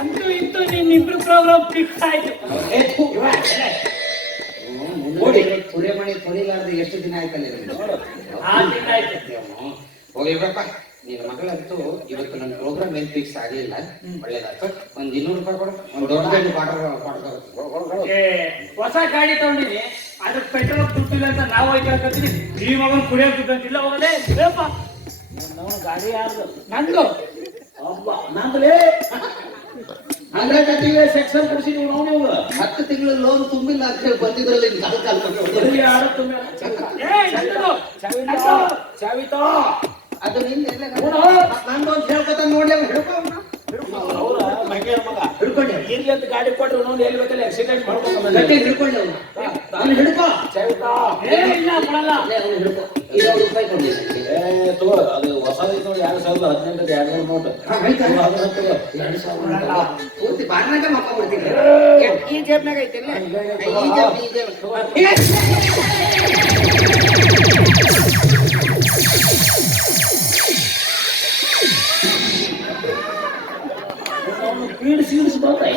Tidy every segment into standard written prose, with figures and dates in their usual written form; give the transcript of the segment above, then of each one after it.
ಅಂತೂ ಇಂತೂ ನಿಮ್ಮಿಬ್ರು program fix ಆಯ್ತು. ನೋಡಿ ಪುರೆ ಮಣಿ ತೊಳಿಲಾರ್ದು ಎಷ್ಟು ದಿನ ಆಯ್ತಲ್ಲ ಹೋಗಿಬೇಕ. ನಿನ್ನ ಮಗಳಂತೂ ಇವತ್ತು ನನ್ನ ಪ್ರೋಗ್ರಾಮ್ ಏನ್ ಫಿಕ್ಸ್ ಆಗಲಿಲ್ಲ, ಒಳ್ಳೇದಾಯ್ತು. ಒಂದ್ 200 ರೂಪಾಯಿ ಕೊಡು, ಒಂದ್ ದೊಡ್ಡ ಹೊಸ ಗಾಡಿ ತಗೊಂಡಿನಿ, ಅದ್ರ ಪೆಟ್ರೋಲ್ ದುಡ್ಡಿಲ್ಲ ಅಂತ ನಾವು ಹೋಗ್ತೀನಿ. ಈ ಮಗನ ಕುಡಿಯೋಕೆ ದುಡ್ಡು ಅಂತಿಲ್ಲ, ಹೋಗಲೇ ನಾವು ಗಾಡಿ ಯಾರ್ದು? ನಂದು. ನಂದ್ರೆ ಅಂದ್ರೆ ತಿಂಗಳ ಸೆಕ್ಷನ್ ಕೊಡ್ಸಿದೀವಿ ನಾವು. ನೀವು 10 ತಿಂಗಳು ಲೋನ್ ತುಂಬಿಲ್ಲ ಅಂತ ಹೇಳಿ ಬಂದಿದ್ರಲ್ಲಿ ಚಾವಿತೋ ಅದು ನಿಂದ ನಂದು ಅಂತ ಹೇಳ್ಕೊತ ನೋಡ್ಲಿ ಹಿಡ್ಕೊಂಡೆ ಇರ್ಲಿ ಅಂತ ಗಾಡಿ ಕೊಟ್ರು ನೋಡಿ ಎಲ್ಲಿ ಬೇಕಲ್ಲ ಆಕ್ಸಿಡೆಂಟ್ ಮಾಡ್ಕೊಂಡು ಹಿಡ್ಕೊಂಡೆ ಅವ್ನು ಹಿಡ್ಕೋ. ಇಲ್ಲ ಕೊಡಲ್ಲ. ಹಿಡ್ಕೋ 20 ರೂಪಾಯಿ ಕೊಡ್ಲಿ. ತಗೋ, ಅದು ಹೊಸದೈತೆ ನೋಡಿ. 2018 200 ನೋಟ್. ಪೂರ್ತಿ ಬಾರ್ನಾಗ ಮಕ್ಕೊಂಡ್ಬಿಡ್ತೀನಿ. ಈ ಜೇಬ್ನಾಗ ಐತಿಲ್ಲ, ಈ ಜೇಬ್ ಸೀಡ್ಸ್ ಬರ್ತಾ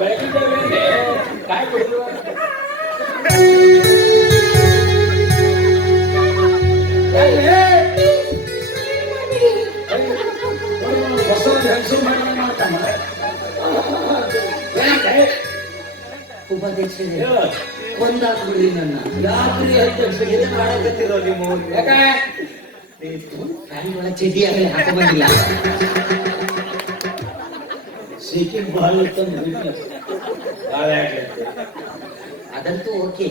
ಬೆಳಗ್ಗೆ ಕಾಯಿ ಕೊಡಿದ್ರು. ಉಪಾಧ್ಯಕ್ಷರೇ ಒಂದಾಗ್ಬಿಡ್ರಿ ನನ್ನ. ಯಾಕ್ರಿ ಅಧ್ಯಕ್ಷರು ಇದನ್ನ ಮಾಡಕತ್ತಿರೋ ನೀವು? ಯಾಕೆ ಫ್ಯಾನ್ ಒಳಗೆ ಚಡ್ಡಿ ಆಗಲಿ ಹಾಕೊಂಬಂದಿಲ್ಲ. ಸೀಕಿಂಗ್ ಬಹಳ ಅದಂತೂ ಓಕೆ,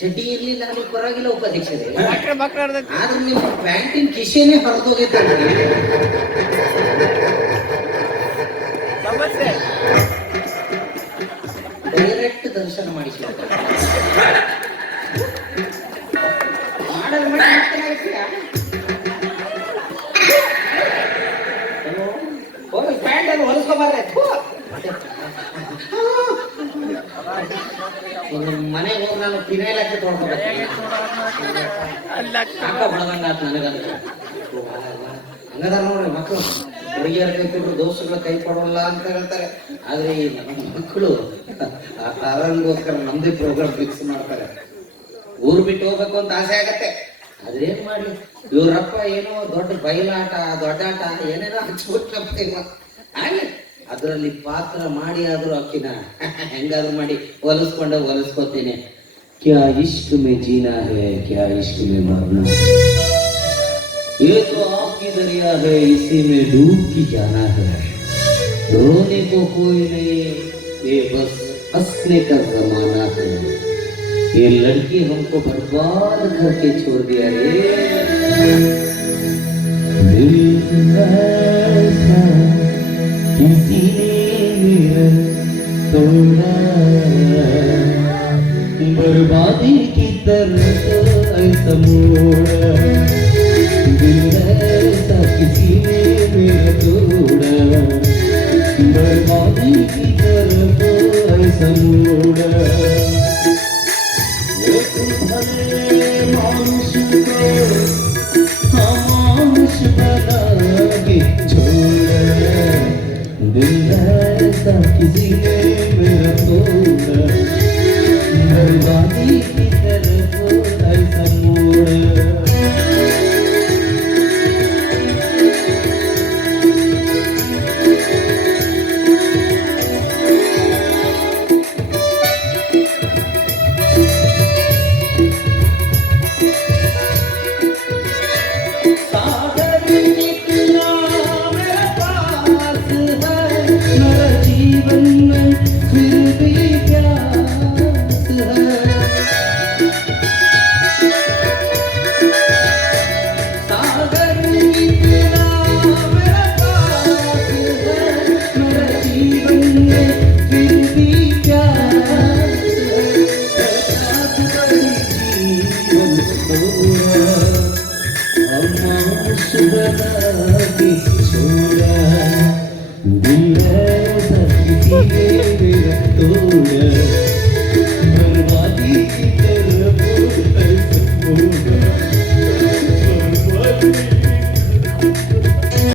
ಚಡ್ಡಿ ಇರ್ಲಿಲ್ಲ ಅಲ್ಲಿ ಪರವಾಗಿಲ್ಲ ಉಪಾಧ್ಯಕ್ಷರೇ. ಆದ್ರೆ ನಿಮ್ಮ ಪ್ಯಾಂಟಿನ ಕಿಶೆನೇ ಹೊರದೋಗೈತೆ. ಡೈರೆಕ್ಟ್ ದರ್ಶನ ಮಾಡಿಸಿ ಪ್ಯಾಂಟ್ ಹೊಲಿಸ್ಕೊಬಾರ್ರೆ. ಮನೆಗೆ ಹೋಗಿ ನಾನು ಫಿನೈಲ್ ಹಾಕಿ ತೊಳ್ಕೊಬೇಕು. ಅಕ್ಕ ಹೊಡೆದಂಗಾತ್ ನನಗಂತ. ಹಂಗದ ನೋಡ್ರಿ ಮಕ್ಕಳು, ಹುಡುಗಿಯರ ಕೈ ಕೊಟ್ಟರು ದೋಸ್ತುಗಳ ಕೈ ಕೊಡೋಲ್ಲ ಅಂತ ಹೇಳ್ತಾರೆ. ಆದ್ರೆ ಈ ಮಕ್ಕಳು ಆರಂಗೋಸ್ಕರ ನಮ್ದೇ ಪ್ರೋಗ್ರಾಮ್ ಫಿಕ್ಸ್ ಮಾಡ್ತಾರೆ. ಊರು ಬಿಟ್ಟು ಹೋಗ್ಬೇಕು ಅಂತ ಆಸೆ ಆಗತ್ತೆ. ಆದ್ರೆ ಏನ್ ಮಾಡ್ಲಿ, ಇವ್ರಪ್ಪ ಏನೋ ದೊಡ್ಡ ಬಯಲಾಟ ದೊಡ್ಡಾಟ ಏನೇನೋ ಹಚ್ಬಿಟ್ರಪ್ಪ. ಆಗ್ಲಿ ಅದರಲ್ಲಿ ಪಾತ್ರ ಮಾಡಿ ಆದ್ರೂ ಅಕ್ಕಿನ ಹೆಂಗಾದ್ರೂ ಮಾಡಿ ಹೊಲಿಸ್ಕೋತೀನಿ. ಕ್ಯಾ ಇಷ್ಕ್ ಮೇ ಜೀನಾ ಹೈ, ಕ್ಯಾ ಇಷ್ಕ್ ಮೇ ಮರ್ನಾ, ये तो आपकी दरिया है, इसी में डूब के जाना है. रोने को कोई नहीं, ये बस हंसने का जमाना है. ये लड़की हमको बर्बाद करके छोड़ दिया रे. दिल ऐसा किसी ने तोड़ा, बर्बादी की तरफ ऐसा मोड़ा. दिल ऐसा किसी ने मेरा तोड़ा, बर्बादी की तरफ ऐसा मोड़ा. मानुष को खामोश बना के छोड़ा, दिल ऐसा किसी ने मेरा तोड़ा, बर्बादी की तरफ ऐसा मोड़ा. छोड़ा दिल है